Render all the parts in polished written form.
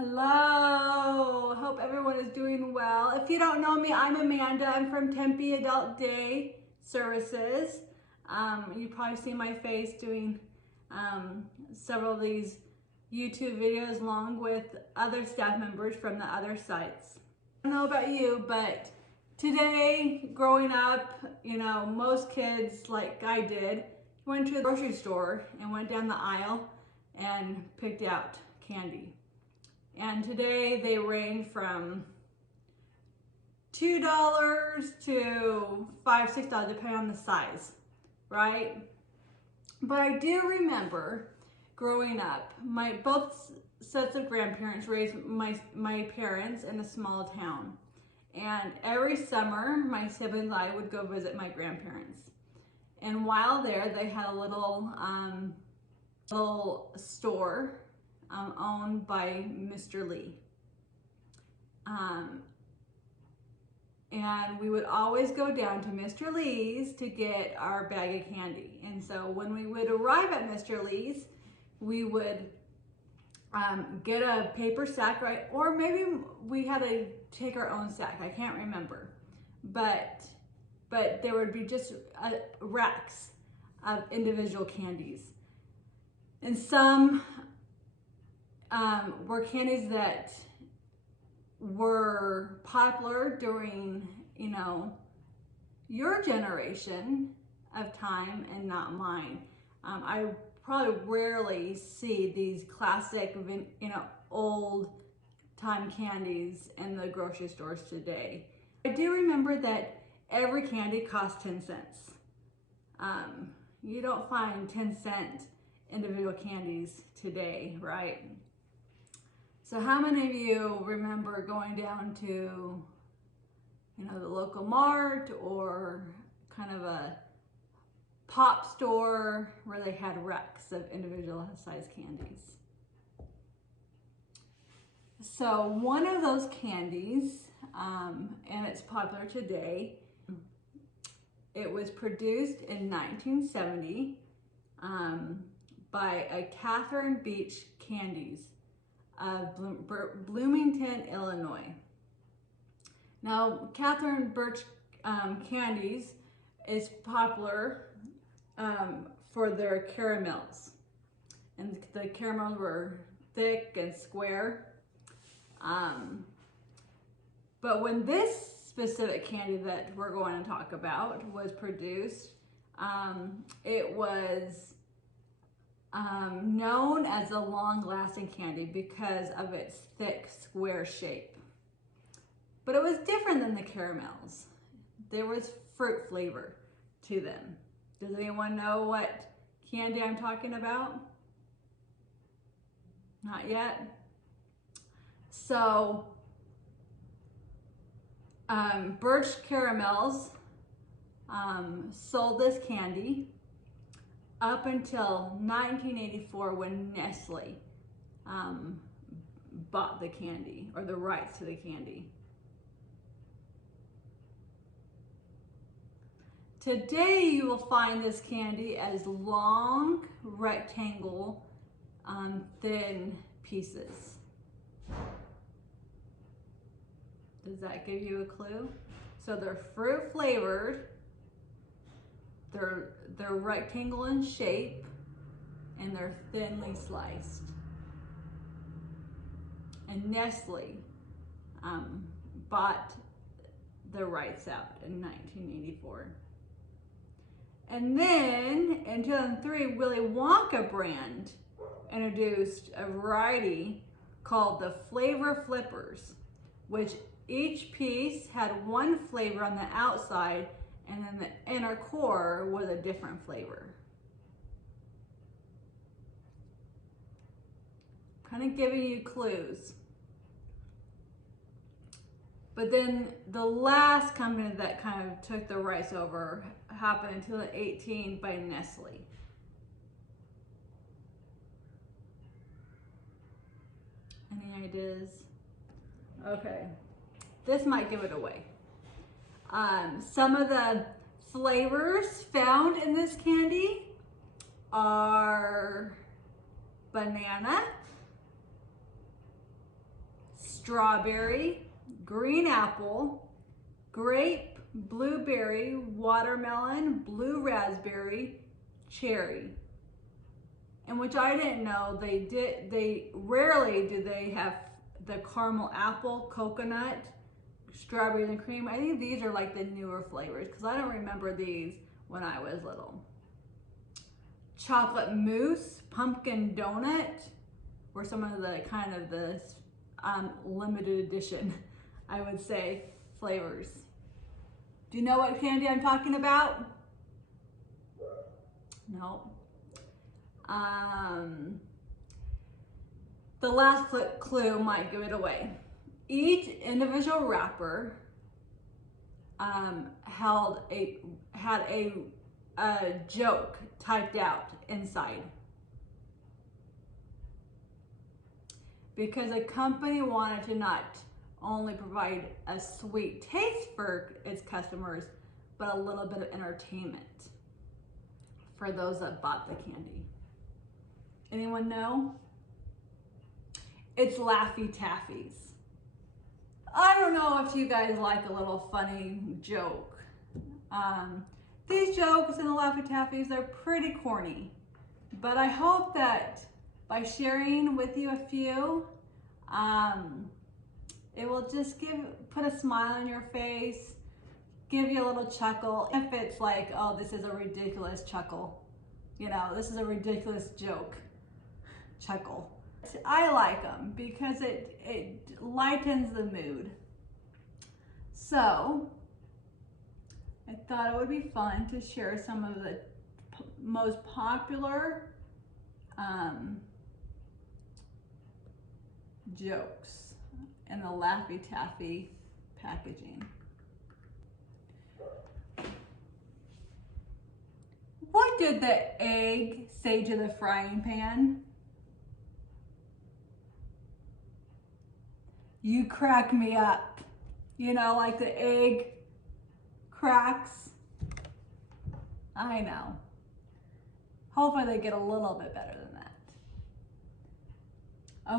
Hello, hope everyone is doing well. If you don't know me, I'm Amanda. I'm from Tempe Adult Day Services. You probably see my face doing several of these YouTube videos along with other staff members from the other sites. I don't know about you, but today, growing up, most kids, like I did, went to the grocery store and went down the aisle and picked out candy. And today they range from $2 to $5, $6, depending on the size, right? But I do remember growing up, both sets of grandparents raised my parents in a small town. And every summer, my siblings and I would go visit my grandparents. And while there, they had a little store owned by Mr. Lee. And we would always go down to Mr. Lee's to get our bag of candy. And so when we would arrive at Mr. Lee's, we would get a paper sack, right? Or maybe we had to take our own sack. I can't remember. But there would be just racks of individual candies. And some were candies that were popular during, your generation of time and not mine. I probably rarely see these classic, old time candies in the grocery stores today. I do remember that every candy cost 10 cents. You don't find 10-cent individual candies today, right? So how many of you remember going down to, the local mart or kind of a pop store where they had racks of individual sized candies? So one of those candies, and it's popular today, it was produced in 1970 by a Catherine Beach Candies of Bloomington, Illinois. Now, Catherine Birch Candies is popular for their caramels. And the caramels were thick and square. But when this specific candy that we're going to talk about was produced, it was known as a long-lasting candy because of its thick, square shape. But it was different than the caramels. There was fruit flavor to them. Does anyone know what candy I'm talking about? Not yet? So, Birch Caramels sold this candy up until 1984 when Nestle bought the candy, or the rights to the candy. Today you will find this candy as long, rectangle, thin pieces. Does that give you a clue? So they're fruit flavored, they're rectangle in shape, and they're thinly sliced. And Nestle bought the rights out in 1984. And then in 2003, Willy Wonka brand introduced a variety called the Flavor Flippers, which each piece had one flavor on the outside, and then the inner core was a different flavor. Kind of giving you clues. But then the last company that kind of took the rights over happened in 2018 by Nestle. Any ideas? Okay, this might give it away. Some of the flavors found in this candy are banana, strawberry, green apple, grape, blueberry, watermelon, blue raspberry, cherry. And which I didn't know, they rarely do they have the caramel apple, coconut, strawberry and cream. I think these are like the newer flavors because I don't remember these when I was little. Chocolate mousse, pumpkin donut were some of the kind of the limited edition, I would say, flavors. Do you know what candy I'm talking about? No. The last clue might give it away. Each individual wrapper had a joke typed out inside. Because a company wanted to not only provide a sweet taste for its customers, but a little bit of entertainment for those that bought the candy. Anyone know? It's Laffy Taffies. I don't know if you guys like a little funny joke. These jokes in the Laffy Taffies, they're pretty corny, but I hope that by sharing with you a few, it will just put a smile on your face, give you a little chuckle. If it's like, oh, this is a ridiculous chuckle, you know, this is a ridiculous joke, chuckle. I like them because it lightens the mood. So I thought it would be fun to share some of the most popular jokes in the Laffy Taffy packaging. What did the egg say to the frying pan? You crack me up. You know, like the egg cracks. I know. Hopefully they get a little bit better than that.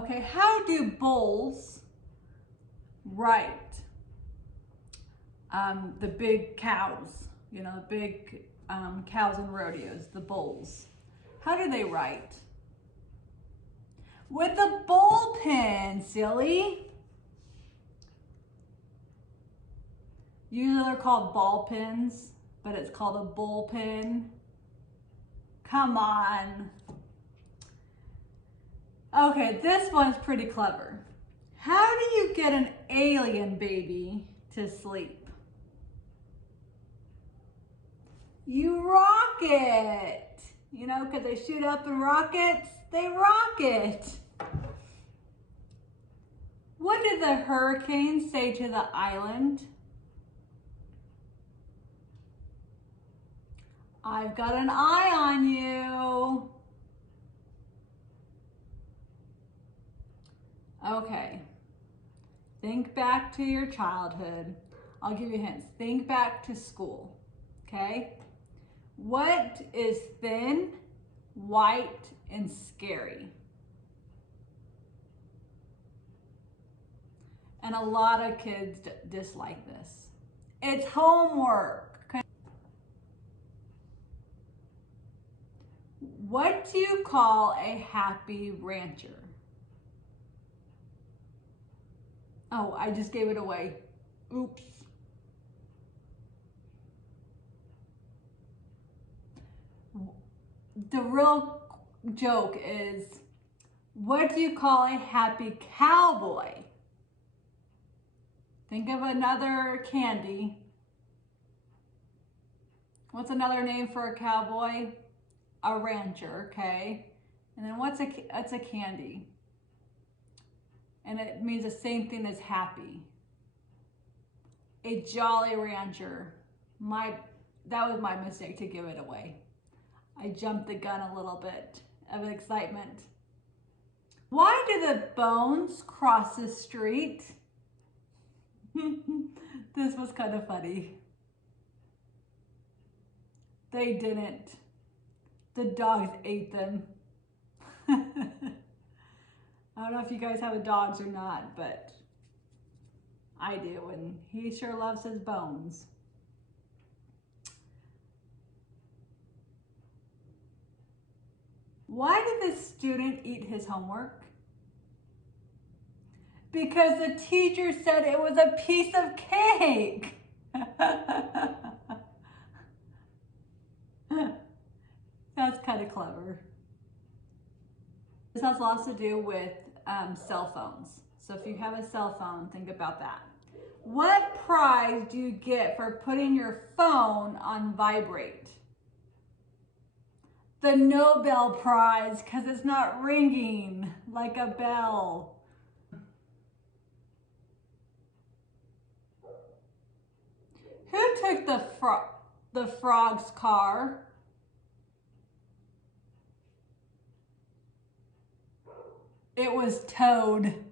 Okay, how do bulls write the big cows? You know, the big cows in rodeos, the bulls. How do they write? With a bullpen, silly. Usually they're called ball pens, but it's called a bullpen. Come on. Okay, this one's pretty clever. How do you get an alien baby to sleep? You rock it. You know, because they shoot up in rockets, they rock it. What did the hurricane say to the island? I've got an eye on you. Okay. Think back to your childhood. I'll give you hints. Think back to school. Okay? What is thin, white, and scary? And a lot of kids dislike this. It's homework. What do you call a happy rancher? Oh, I just gave it away. Oops. The real joke is, what do you call a happy cowboy? Think of another candy. What's another name for a cowboy? A rancher, okay? And then what's a candy? And it means the same thing as happy. A Jolly Rancher. That was my mistake to give it away. I jumped the gun a little bit of excitement. Why do the bones cross the street? This was kind of funny. They didn't. The dogs ate them. I don't know if you guys have dogs or not, but I do, and he sure loves his bones. Why did the student eat his homework? Because the teacher said it was a piece of cake. That's kind of clever. This has lots to do with cell phones. So if you have a cell phone, think about that. What prize do you get for putting your phone on vibrate? The Nobel Prize, because it's not ringing like a bell. Who took the frog's car? It was Toad.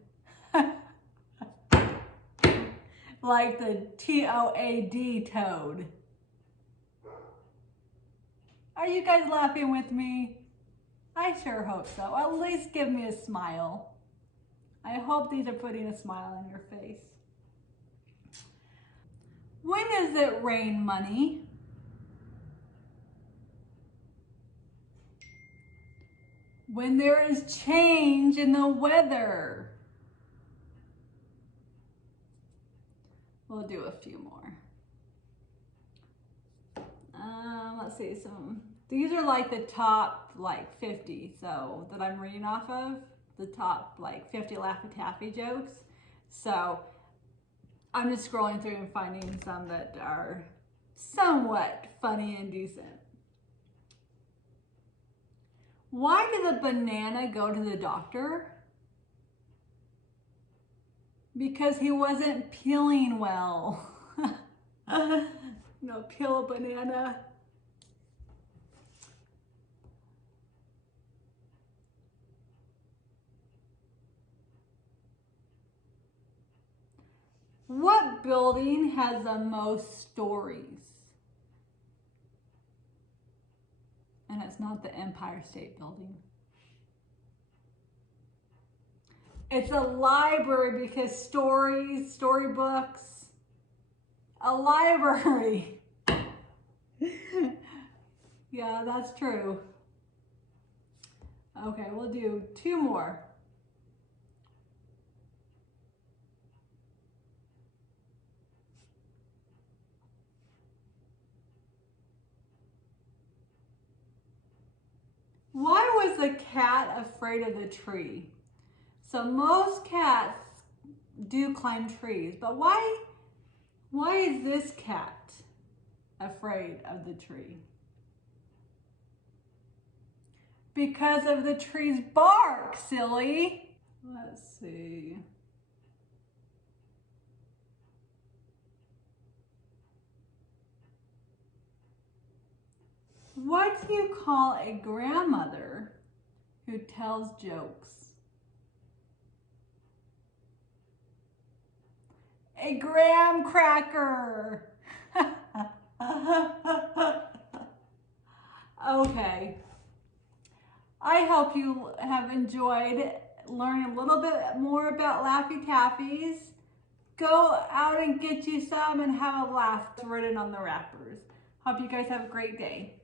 Like the T-O-A-D, Toad. Are you guys laughing with me? I sure hope so. At least give me a smile. I hope these are putting a smile on your face. When does it rain money? When there is change in the weather. We'll do a few more. Let's see, these are like the top 50, so that I'm reading off of, the top 50 Laffy Taffy jokes. So I'm just scrolling through and finding some that are somewhat funny and decent. Why did the banana go to the doctor? Because he wasn't peeling well. No, peel a banana. What building has the most stories? And it's not the Empire State Building. It's a library because stories, storybooks, a library. Yeah, that's true. Okay, we'll do two more. Why was the cat afraid of the tree? So most cats do climb trees, but why is this cat afraid of the tree? Because of the tree's bark, silly. Let's see. What do you call a grandmother who tells jokes? A graham cracker. Okay. I hope you have enjoyed learning a little bit more about Laffy Taffies. Go out and get you some and have a laugh written on the wrappers. Hope you guys have a great day.